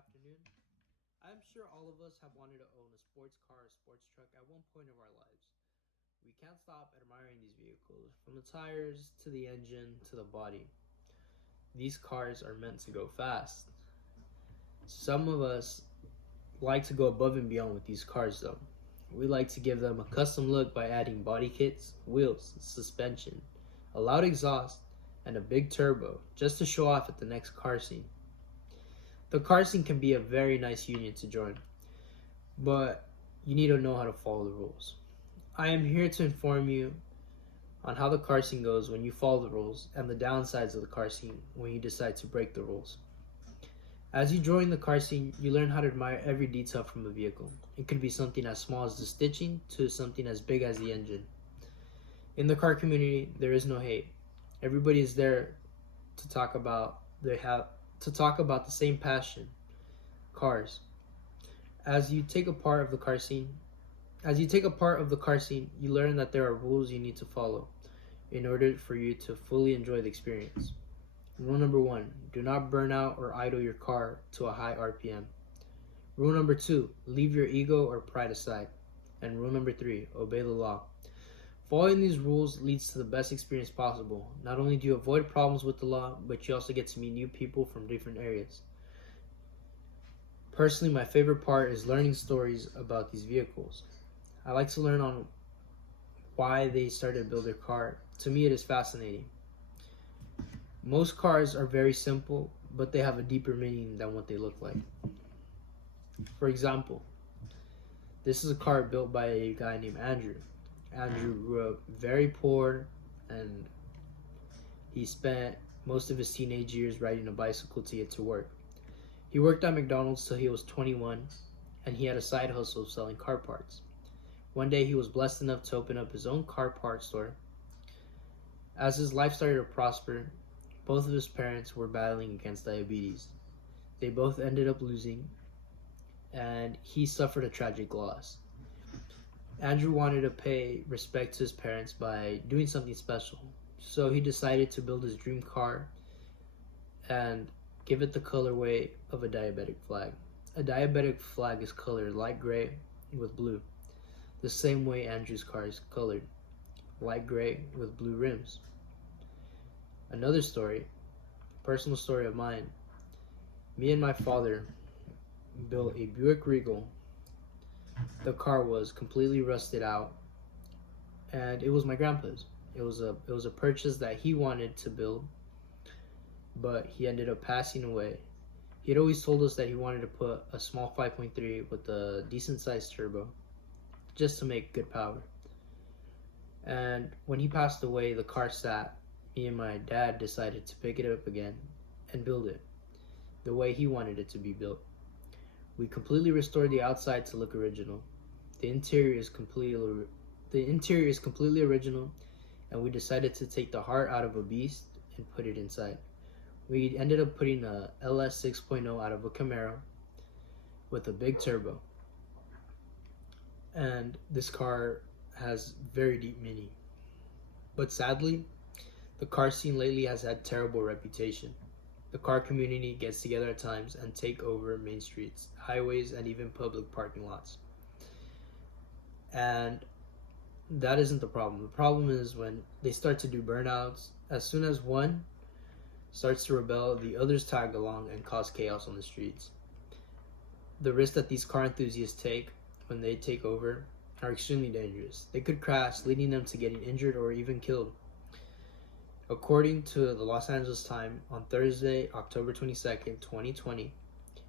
afternoon. I'm sure all of us have wanted to own a sports car or sports truck at one point of our lives. We can't stop admiring these vehicles, from the tires to the engine to the body. These cars are meant to go fast. Some of us like to go above and beyond with these cars though. We like to give them a custom look by adding body kits, wheels, suspension, a loud exhaust, and a big turbo just to show off at the next car scene. The car scene can be a very nice union to join, but you need to know how to follow the rules. I am here to inform you on how the car scene goes when you follow the rules and the downsides of the car scene when you decide to break the rules. As you join the car scene, you learn how to admire every detail from a vehicle. It could be something as small as the stitching to something as big as the engine. In the car community, there is no hate. Everybody is there to talk about the same passion, cars. As you take a part of the car scene, you learn that there are rules you need to follow in order for you to fully enjoy the experience. Rule number 1, do not burn out or idle your car to a high RPM. Rule number 2, leave your ego or pride aside. And rule number 3, obey the law. Following these rules leads to the best experience possible. Not only do you avoid problems with the law, but you also get to meet new people from different areas. Personally, my favorite part is learning stories about these vehicles. I like to learn on why they started to build their car. To me, it is fascinating. Most cars are very simple, but they have a deeper meaning than what they look like. For example, this is a car built by a guy named Andrew. Andrew grew up very poor, and he spent most of his teenage years riding a bicycle to get to work. He worked at McDonald's till he was 21, and he had a side hustle of selling car parts. One day he was blessed enough to open up his own car parts store. As his life started to prosper, both of his parents were battling against diabetes. They both ended up losing, and he suffered a tragic loss. Andrew wanted to pay respect to his parents by doing something special, so he decided to build his dream car and give it the colorway of a diabetic flag. A diabetic flag is colored light gray with blue, the same way Andrew's car is colored, light gray with blue rims. Another story, personal story of mine, me and my father built a Buick Regal. The car was completely rusted out, and it was my grandpa's. It was a purchase that he wanted to build, but he ended up passing away. He had always told us that he wanted to put a small 5.3 with a decent sized turbo, just to make good power. And when he passed away, the car sat. Me and my dad decided to pick it up again and build it the way he wanted it to be built. We completely restored the outside to look original. The interior is completely original, and we decided to take the heart out of a beast and put it inside. We ended up putting a LS 6.0 out of a Camaro with a big turbo. And this car has very deep meaning. But sadly, the car scene lately has had terrible reputation. The car community gets together at times and take over main streets, highways, and even public parking lots. And that isn't the problem. The problem is when they start to do burnouts. As soon as one starts to rebel, the others tag along and cause chaos on the streets. The risks that these car enthusiasts take when they take over are extremely dangerous. They could crash, leading them to getting injured or even killed. According to the Los Angeles Times, on Thursday, October 22nd, 2020,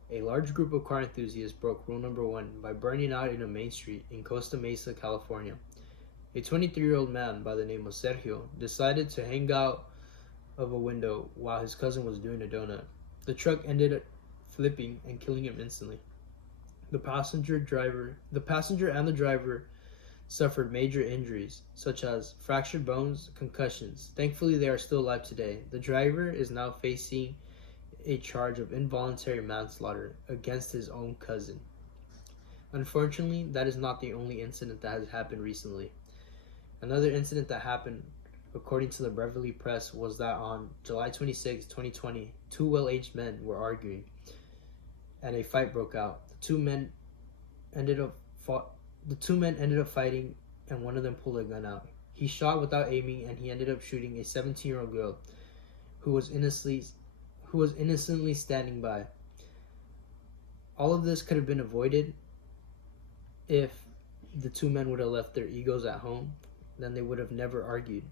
a large group of car enthusiasts broke rule number 1 by burning out in a main street in Costa Mesa, California. A 23-year-old man by the name of Sergio decided to hang out of a window while his cousin was doing a donut. The truck ended up flipping and killing him instantly. The passenger and the driver suffered major injuries, such as fractured bones, concussions. Thankfully, they are still alive today. The driver is now facing a charge of involuntary manslaughter against his own cousin. Unfortunately, that is not the only incident that has happened recently. Another incident that happened, according to the Beverly Press, was that on July 26, 2020, two well-aged men were arguing. and a fight broke out. Ended up The two men ended up fighting, and one of them pulled a gun out. He shot without aiming, and he ended up shooting a 17-year-old girl who was innocently standing by. All of this could have been avoided if the two men would have left their egos at home. Then they would have never argued.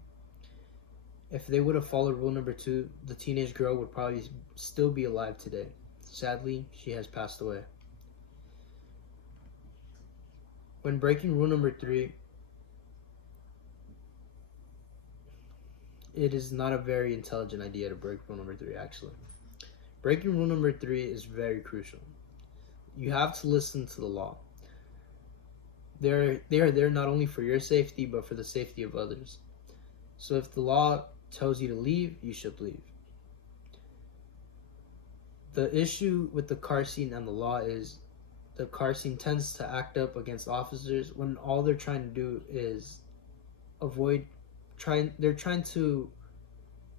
If they would have followed rule number 2, the teenage girl would probably still be alive today. Sadly, she has passed away. When breaking rule number 3, it is not a very intelligent idea to break rule number 3, actually. Breaking rule number 3 is very crucial. You have to listen to the law. They are there not only for your safety, but for the safety of others. So if the law tells you to leave, you should leave. The issue with the car scene and the law is the car scene tends to act up against officers when all they're trying to do is they're trying to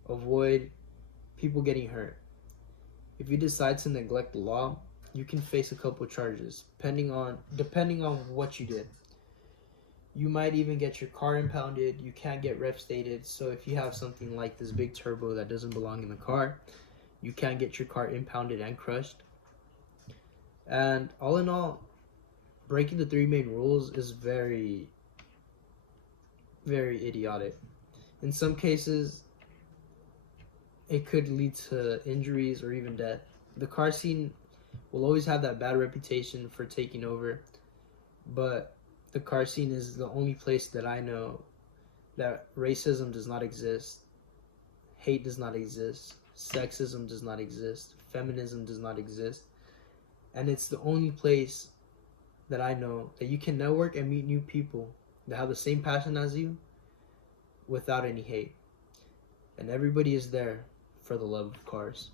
avoid people getting hurt. If you decide to neglect the law, you can face a couple charges, depending on what you did. You might even get your car impounded. You can't get rep stated. So if you have something like this big turbo that doesn't belong in the car, you can't get your car impounded and crushed. And all in all, breaking the 3 main rules is very, very idiotic. In some cases, it could lead to injuries or even death. The car scene will always have that bad reputation for taking over, but the car scene is the only place that I know that racism does not exist, hate does not exist, sexism does not exist, feminism does not exist, and it's the only place that I know that you can network and meet new people that have the same passion as you without any hate. And everybody is there for the love of cars.